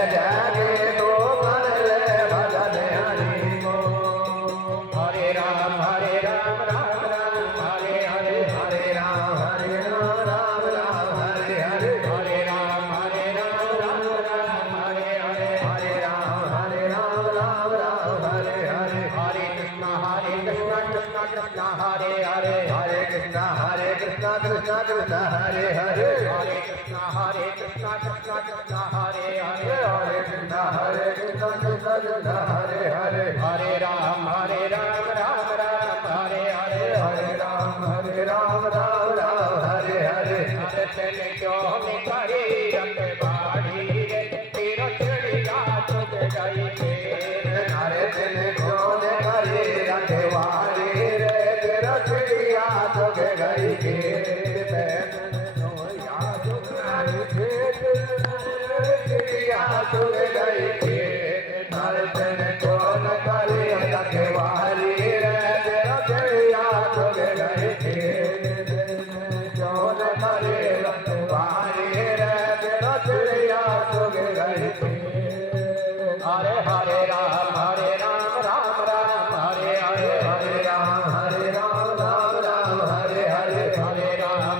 जागे तो कर ले भजन हरि को। हरे राम राम राम हरे हरे, हरे राम राम राम हरे हरे, हरे राम राम राम हरे हरे, हरे राम राम राम हरे हरे, हरे कृष्णा कृष्णा कृष्णा हरे हरे, हरे कृष्णा कृष्णा कृष्णा हरे हरे, हरे कृष्णा कृष्णा कृष्णा हरे हरे, हरे कृष्णा कृष्णा कृष्णा हरे हरे, हरे राम राम राम हरे हरे, हरे राम राम हरे हरे। चले क्यों करे रंग बाड़ी रे, तेरा चढ़िया चुग गई थे। अरे चले क्यों करे रंग बाड़ी रे, तेरा चढ़िया चुग गई थे। चुग गई थे, नरचन कौन करे रखवाली रे, तेरा चढ़िया चुग गई थे। कौन करे रखवाली रे, तेरा चढ़िया चुग गई थे। हरे हरे राम राम राम हरे हरे, हरे राम राम हरे हरे, हरे राम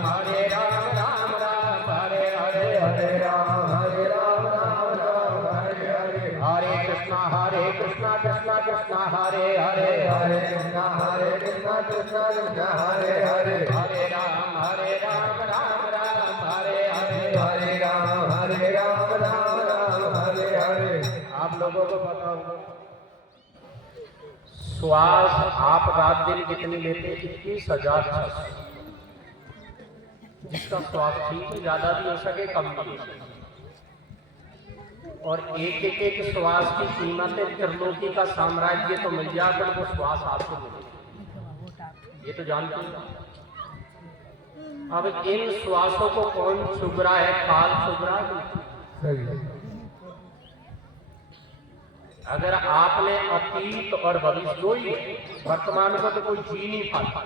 राम हरे हरे, हरे राम राम हरे हरे, हरे कृष्णा कृष्णा कृष्णा हरे हरे, हरे कृष्णा कृष्णा हरे हरे, हरे राम राम हरे हरे, हरे राम राम हरे हरे। आप लोगों को पता होगा श्वास आप रात दिन कितनी लेते हैं? 21,000। जिसका श्वास ठीक है, ज्यादा भी हो सके कम भी हो सके, और एक श्वास की कीमत है त्रिलोकी का साम्राज्य तो मिल जाए, पर वो श्वास आपको मिले, ये तो जानते हैं। अब इन श्वासों को कौन चुग रहा है? काल चुग रहा है। अगर आपने अतीत और भविष्य दो ही, वर्तमान को तो कोई जी नहीं पाता,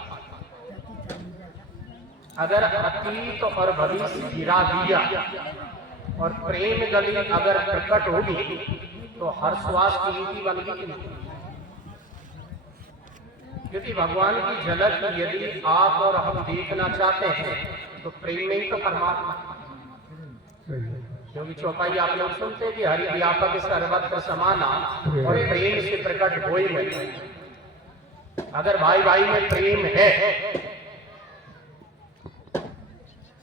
अगर अतीत और भविष्य गिरा दिया और प्रेम गली अगर प्रकट होगी तो हर श्वास की नीति बन गई नहीं। क्योंकि भगवान की झलक यदि आप और हम देखना चाहते हैं तो प्रेम में ही तो परमात्मा। क्योंकि चौपाई आप लोग सुनते हैं कि हरि व्यापक सर्वत्र समाना और प्रेम से प्रकट हो ही नहीं। अगर भाई भाई में प्रेम है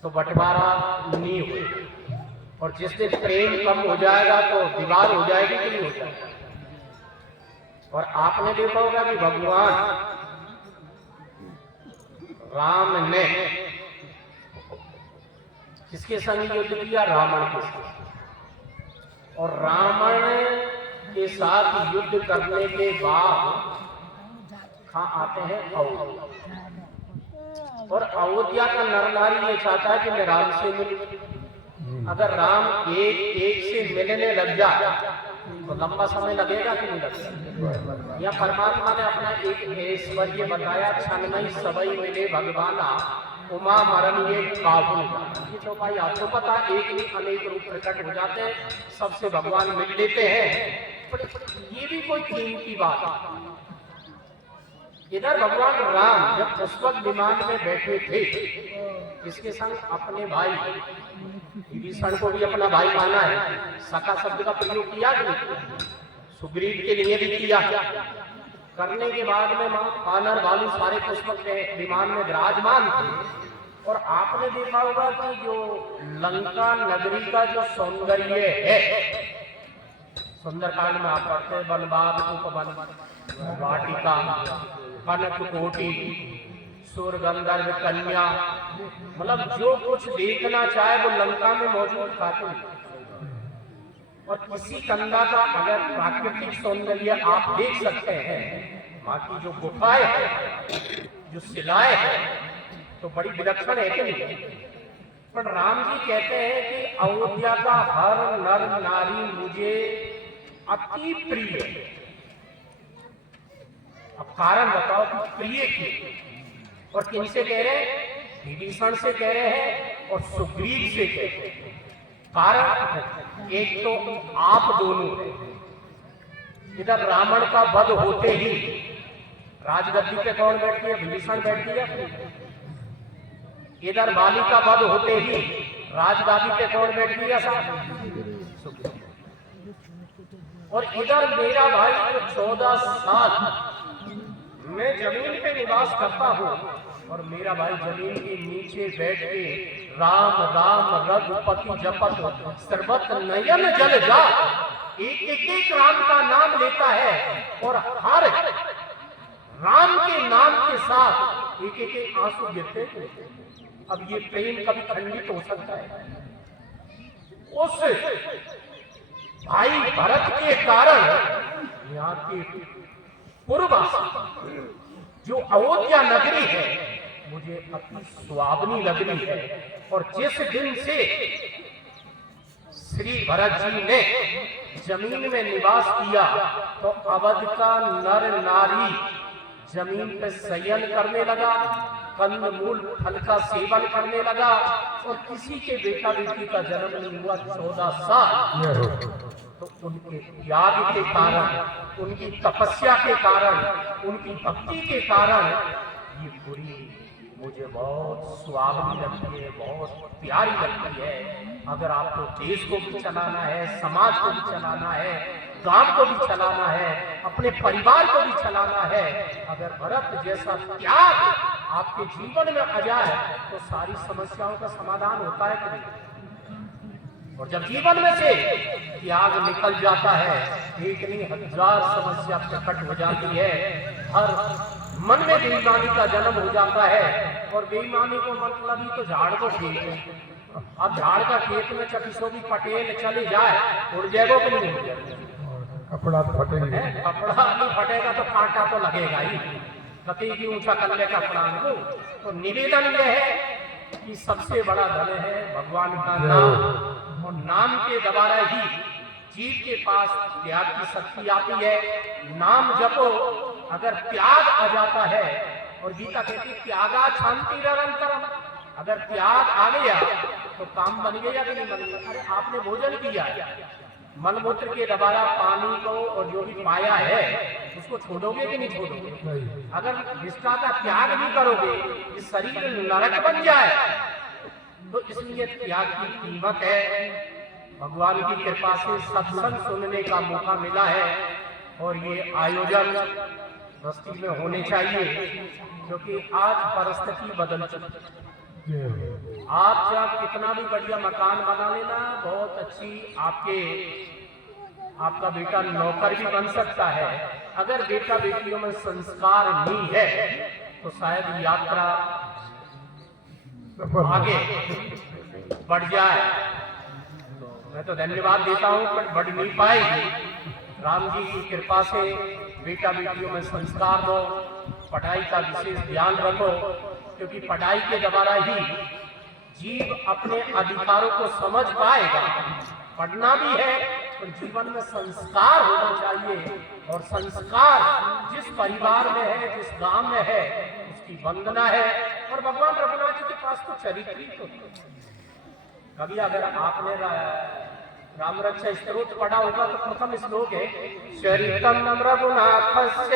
तो बंटवारा नहीं होगा, और जिस दिन प्रेम कम हो जाएगा तो दीवार हो जाएगी कि नहीं हो जाएगी। और आपने देखा होगा कि भगवान राम ने किसके संग युद्ध किया? रावण के साथ। और रावण के साथ युद्ध करने के बाद कहाँ आते हैं? अयोध्या। और अयोध्या का नर नारी ये चाहता है कि मैं राम से मिलूं। अगर राम एक से मिलने लग जाए तो लंबा समय लगेगा कि नहीं लगेगा? या परमात्मा ने अपना एक ऐश्वर्य बताया, छनमई सबई मिले भगवाना, उमा मरण ये काबू। ये तो भाई आपको पता, एक ही अनेक रूप प्रकट हो जाते हैं, सबसे भगवान मिल लेते हैं। पर ये भी कोई कीमती बात। इधर भगवान राम जब उस वक्त विमान में बैठे थे, इसके संग अपने भाई विभीषण को भी अपना भाई माना है, सखा शब्द का प्रयोग किया कि नहीं? सुग्रीव के लिए भी किया। करने के बाद में मां कानर भालू सारे पुष्पक के विमान में विराजमान थे। और आपने देखा होगा कि जो लंका नगरी का जो सौंदर्य है, सुंदरकांड में आप पढ़ते हैं, वनबाग उपवन वाटिका कनक कोटि सुर गंधर्व कन्या, मतलब जो कुछ देखना चाहे वो लंका में मौजूद खाते हैं। और किसी कंधा का अगर प्राकृतिक सौंदर्य आप देख सकते हैं, वहां की जो गुफाएं हैं, जो शिलाएं हैं, तो बड़ी विलक्षण है कि नहीं? पर राम जी कहते हैं कि अयोध्या का हर नर नारी मुझे अति प्रिय है। अब कारण बताओ कि प्रिय की, और किनसे कह रहे हैं? विभीषण से कह रहे हैं और सुग्रीव से कह रहे हैं। कारण एक तो आप दोनों हैं। इधर रावण का वध होते ही राजगद्दी पे कौन बैठ गया? विभीषण बैठ गया। इधर बाली का वध होते ही राजगादी पे कौन बैठ गया? साहब। और इधर मेरा भाई 14 साल मैं जमीन पे निवास करता हूँ और मेरा भाई जमीन के नीचे बैठ के राम राम रघुपति जपत सर्वत्र नयन जल जा, एक राम का नाम लेता है और हर राम के नाम के साथ एक आंसू गिरते। अब ये प्रेम कभी खंडित हो सकता है? उस भाई भरत के कारण यहाँ के पूर्ववासी जो अयोध्या नगरी है मुझे अपनी सुहावनी नगरी है। और जिस दिन से श्री भरत जी ने जमीन में निवास किया तो अवध का नर नारी जमीन पे शयन करने लगा, कंदमूल फल का सेवन करने लगा और किसी के बेटा बेटी का जन्म नहीं हुआ 14 साल। तो उनके त्याग के कारण, उनकी तपस्या के कारण, उनकी भक्ति के कारण ये पूरी मुझे बहुत सुहावनी लगती है, बहुत प्यारी लगती है। अगर आपको देश को भी चलाना है, समाज को भी चलाना है, गांव को भी चलाना है, अपने परिवार को भी चलाना है, अगर भरत जैसा त्याग आपके जीवन में आ जाए तो सारी समस्याओं का समाधान होता है कि नहीं? और जब जीवन में से त्याग निकल जाता है एक नहीं 1000 समस्या प्रकट हो जाती है। हर मन में बेईमानी का जन्म हो जाता है और बेईमानी को मतलब ही तो झाड़ को खेत है। अब झाड़ का खेत में चकिसो भी पटेल चले जाए उड़ जाएगा कि नहीं उड़ जाएगा? कपड़ा तो फटेगा, कपड़ा नहीं फटेगा तो कांटा तो लगेगा ही, कभी भी ऊंचा कर ले कपड़ा को। तो निवेदन यह है कि सबसे बड़ा धन है भगवान का नाम और नाम के द्वारा ही जीव के पास त्याग की शक्ति आती है। नाम जपो, अगर त्याग आ जाता है और गीता कहती है त्यागा शांति निरंतरम, अगर त्याग आ गया तो काम बन गया कि नहीं बन गया? अरे आपने भोजन किया, मलमूत्र के द्वारा पानी को और जो भी पाया है उसको छोड़ोगे कि नहीं छोड़ोगे? अगर निष्ठा का त्याग नहीं करोगे इस शरीर नरक बन जाए। तो इसलिए त्याग की कीमत है। भगवान की कृपा से सत्संग सुनने का मौका मिला है और ये आयोजन बस्ती में होने चाहिए क्योंकि आज परिस्थिति बदल चुकी है। आप चाहे कितना भी बढ़िया मकान बना लेना, बहुत अच्छी आपका बेटा नौकर भी बन सकता है, अगर बेटा बेटियों में संस्कार नहीं है तो शायद यात्रा आगे बढ़ जाए। मैं तो धन्यवाद देता हूं पर बढ़ नहीं पाएगी। राम जी की कृपा से बेटा बेटियों में संस्कार दो, पढ़ाई का विशेष ध्यान रखो क्योंकि पढ़ाई के द्वारा ही जीव अपने अधिकारों को समझ पाएगा। पढ़ना भी है तो जीवन में संस्कार होना चाहिए और संस्कार जिस परिवार में है, जिस गांव में है उसकी वंदना है। और भगवान रघुनाथ जी के पास तो चरित्र ही तो। कभी अगर आपने राम रक्षा स्तोत्र पढ़ा होगा तो प्रथम श्लोक है चरितम रघुनाथस्य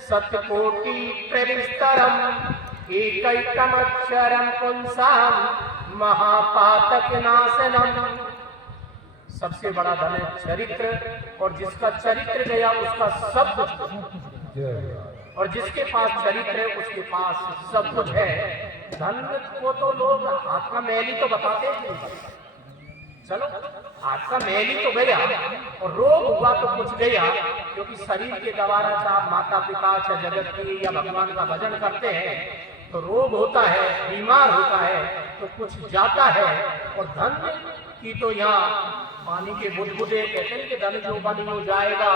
सतकोटि प्रविस्तरम एकैकमक्षरम पुंसाम महापातक नाशनम। सबसे बड़ा धन है चरित्र और जिसका चरित्र गया उसका सब कुछ, और जिसके पास चरित्र है उसके पास सब कुछ है। धन को तो लोग हाथ का मैल ही तो बताते हैं, चलो हाथ का मैल ही तो गया और रोग हुआ तो कुछ गया क्योंकि शरीर के द्वारा चाहे माता पिता चाहे जगत की या भगवान का भजन करते हैं तो रोग होता है, बीमार होता है तो कुछ जाता है। और धन की तो यहाँ पानी के बुदबुदे कहते हैं कि धन जो बन हो जाएगा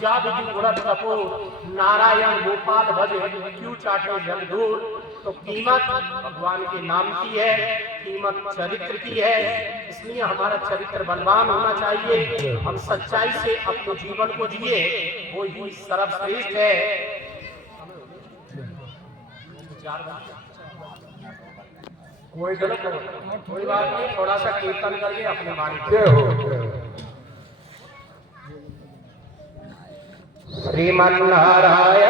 जा विधि उड़त कपूर नारायण गोपाल भज क्यों चाटे जल धूल। तो कीमत भगवान के नाम की है, कीमत चरित्र की है। इसलिए हमारा चरित्र बलवान होना चाहिए। हम सच्चाई से अपने जीवन को जिए, वो ही सर्वश्रेष्ठ है। कोई चलो कोई बात नहीं, थोड़ा सा कीर्तन करके अपने वाणी जय हो जय हो। श्रीमन नारायण